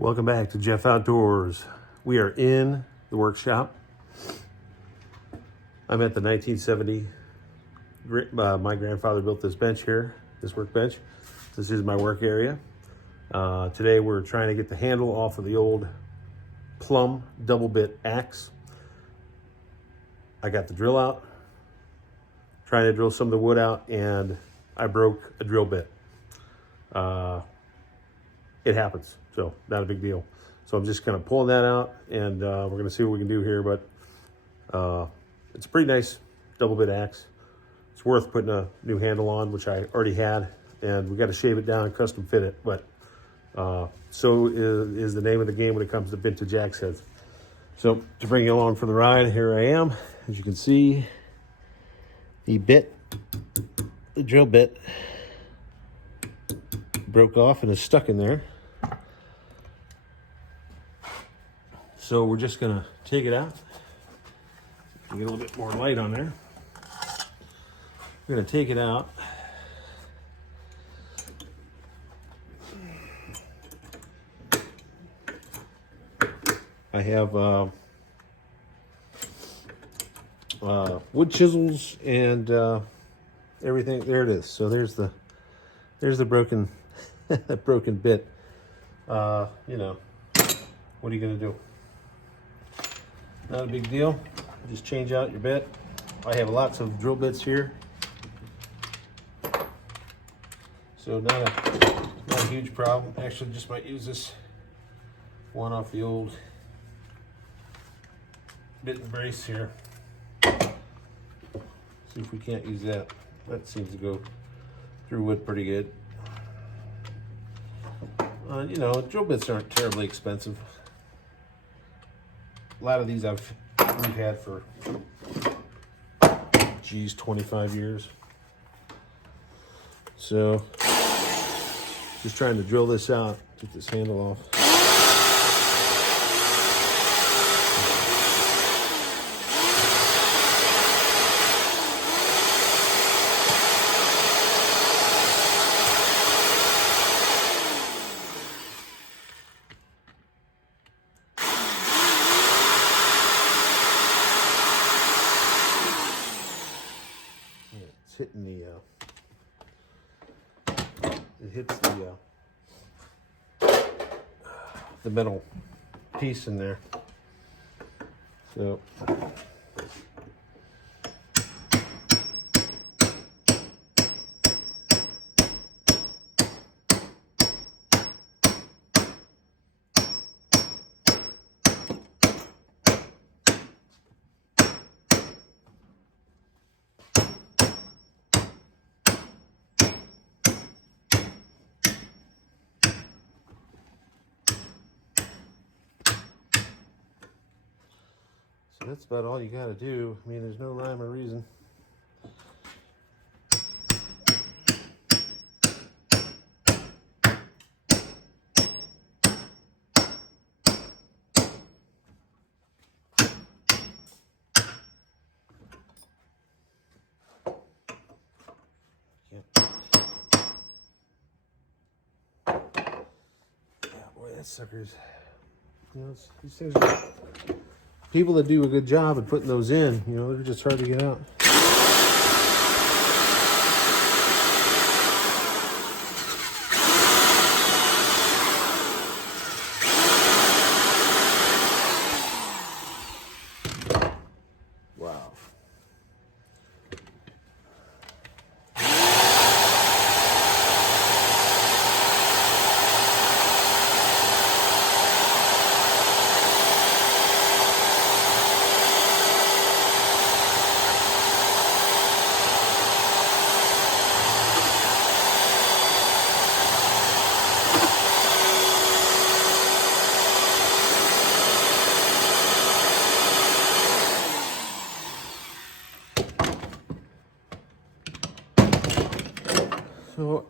Welcome back to Jeff Outdoors. We are in the workshop. I'm at the 1970. My grandfather built this bench here, this workbench. This is my work area. Today we're trying to get the handle off of the old Plumb double bit axe. I got the drill out, trying to drill some of the wood out, and I broke a drill bit. It happens, so not a big deal. So I'm just kind of pulling that out, and we're going to see what we can do here. But it's a pretty nice double bit axe. It's worth putting a new handle on, which I already had, and we got to shave it down and custom fit it. But so is the name of the game when it comes to vintage axe heads. So to bring you along for the ride, here I am. As you can see, the drill bit broke off and is stuck in there. So we're just gonna take it out. Get a little bit more light on there. We're gonna take it out. I have wood chisels and everything. There it is. So there's the broken broken bit. You know, what are you gonna do? Not a big deal. Just change out your bit. I have lots of drill bits here, so not a huge problem. Actually, just might use this one off the old bit and brace here. See if we can't use that. That seems to go through wood pretty good. You know, drill bits aren't terribly expensive. A lot of these we've had for, geez, 25 years. So, just trying to drill this out, get this handle off. Hitting it hits the metal piece in there. So that's about all you got to do. I mean, there's no rhyme or reason. Yeah, boy, that sucker's, you know, these things are, people that do a good job at putting those in, you know, they're just hard to get out. Wow. So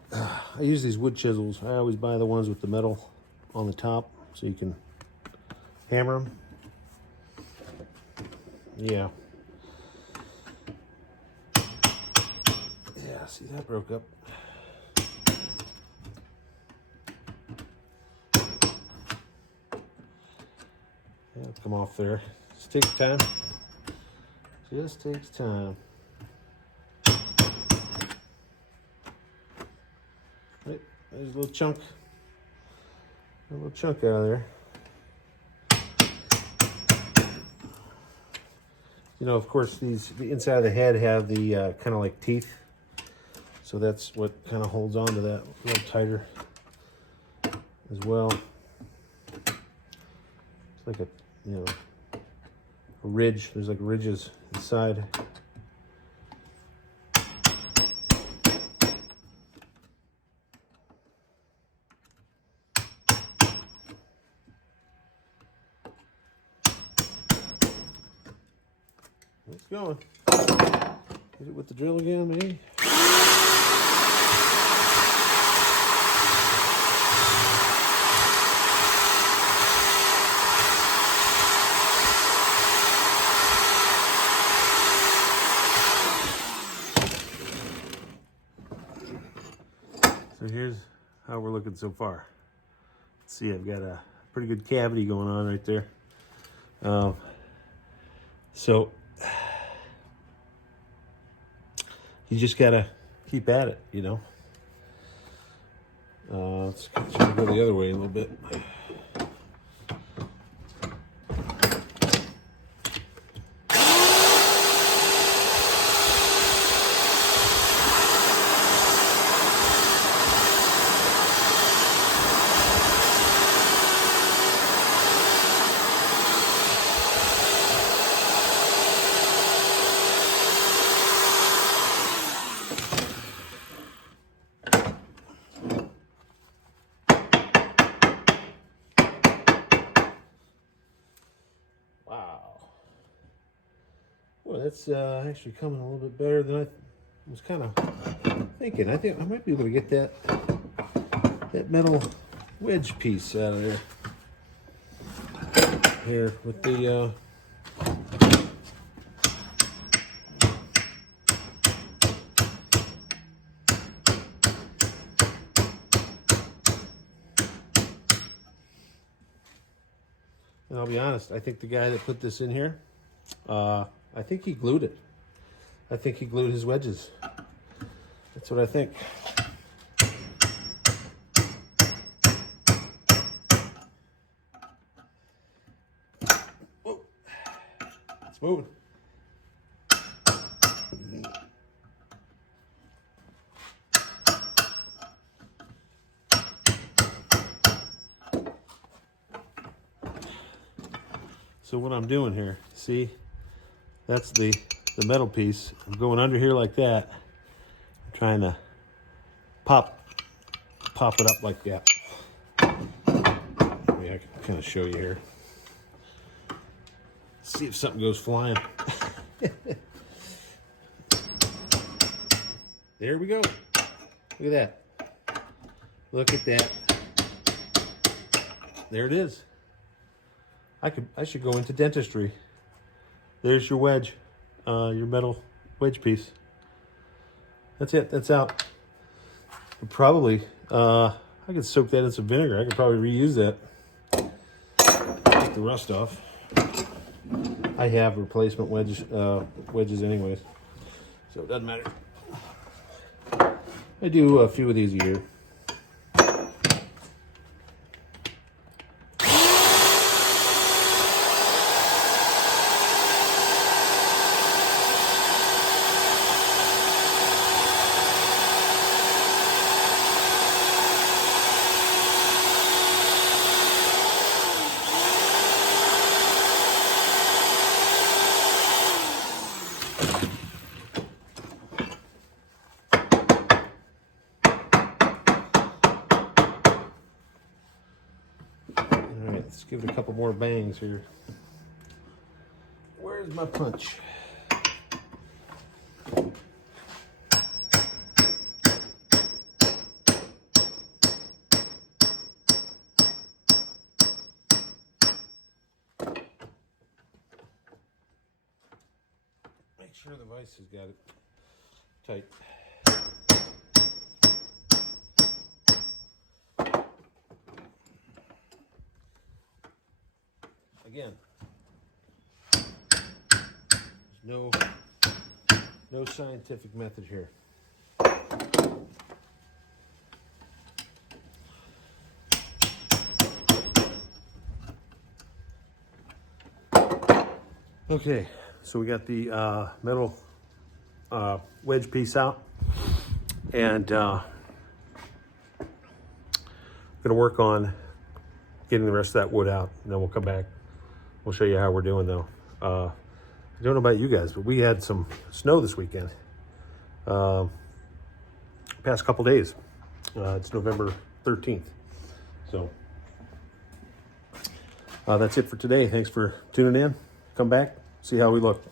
I use these wood chisels. I always buy the ones with the metal on the top so you can hammer them. Yeah. Yeah, see, that broke up. It'll come off there. Just takes time. Just takes time. Right, there's a little chunk. A little chunk out of there. You know, of course, the inside of the head have the kind of like teeth. So that's what kind of holds on to that a little tighter as well. It's like a, you know, a ridge. There's like ridges inside. It's going. Hit it with the drill again, maybe. So here's how we're looking so far. Let's see, I've got a pretty good cavity going on right there. So you just gotta keep at it, you know. Let's try to go the other way a little bit. Wow. Well, that's actually coming a little bit better than I was kind of thinking. I think I might be able to get that metal wedge piece out of there. Here with the and I'll be honest, I think the guy that put this in here, I think he glued it. I think he glued his wedges. That's what I think. Whoa. It's moving. So what I'm doing here, see, that's the metal piece. I'm going under here like that. I'm trying to pop it up like that. Maybe I can kind of show you here. See if something goes flying. There we go. Look at that. Look at that. There it is. I should go into dentistry. There's your wedge, your metal wedge piece. That's it. That's out. Probably, I could soak that in some vinegar. I could probably reuse that. Take the rust off. I have replacement wedges anyways, so it doesn't matter. I do a few of these a year. Let's give it a couple more bangs here. Where's my punch? Make sure the vise has got it tight. Again, No scientific method here. Okay, so we got the metal wedge piece out, and gonna work on getting the rest of that wood out, and then we'll come back. We'll show you how we're doing though. I don't know about you guys, but we had some snow this weekend. Past couple days. It's November 13th. So that's it for today. Thanks for tuning in. Come back, see how we look.